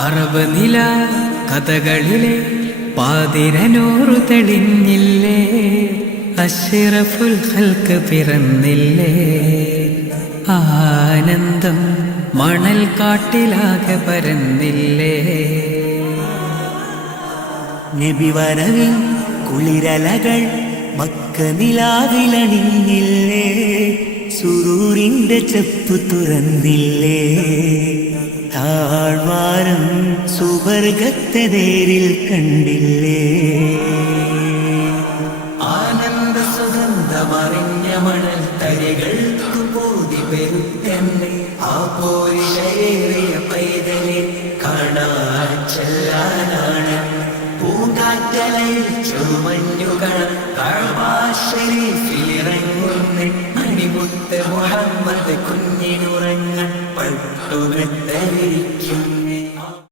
Arab നില കഥകളിലെ പാതിരനൂറു തെളിഞ്ഞില്ലേ, അഷ്റഫുൽ ഖൽക്ക് പിറന്നില്ലേ. ആനന്ദം മണൽ കാട്ടിലാകെ പരന്നില്ലേ. നബി വരവിൻ കുളിരലകൾ മക്ക നിലാവിലണിഞ്ഞില്ലേ, സുറൂറിന്റെ ചെപ്പ് തുറന്നില്ലേ. താഴ്വാരം സുവർഗത്തെ നേരിൽ കണ്ടില്ലേ. ആനന്ദ സുഗന്ധമറിഞ്ഞ മണൽ തരികൾക്കു പോതി പെരുത്തന്നെ, ആ പോരിലേറിയ പൈതലെ കാണാൻ ചെല്ലാനാണ്. പൂങ്കാറ്റലയിൽ ചുമഞ്ഞുകൾ ഷരീഫിലിറങ്ങുന്നു. മണിമുത്ത് മുഹമ്മദ് കുഞ്ഞിനുറങ്ങ പട്ടുമെത്തരിക്കും.